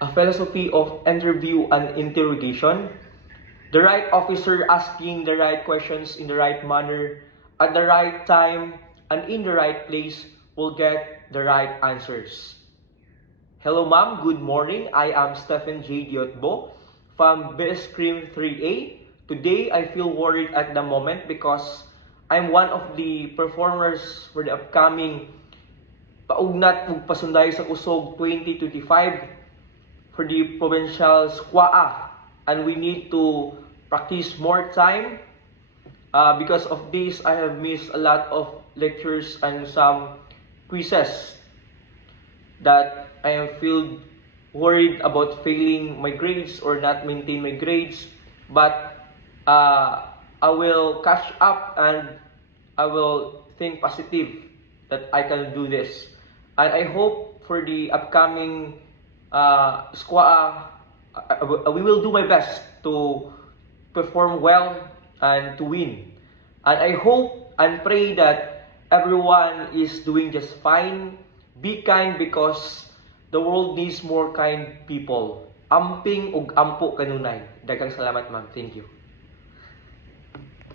a philosophy of interview and interrogation. The right officer asking the right questions in the right manner, at the right time, and in the right place will get the right answers. Hello ma'am, good morning. I am Stephen J. Diotbo from BS Cream 3A. Today I feel worried at the moment because I'm one of the performers for the upcoming Paugnat ug Pasunday sa Kusog 2025 for the provincial SQAA, and we need to practice more time. Because of this, I have missed a lot of lectures and some quizzes that I am feel worried about failing my grades or not maintain my grades. But I will catch up and I will think positive that I can do this. And I hope for the upcoming SQAA, we will do my best to perform well and to win. And I hope and pray that everyone is doing just fine. Be kind because the world needs more kind people. Amping ug ampo kanunay. Daghang salamat ma'am. Thank you.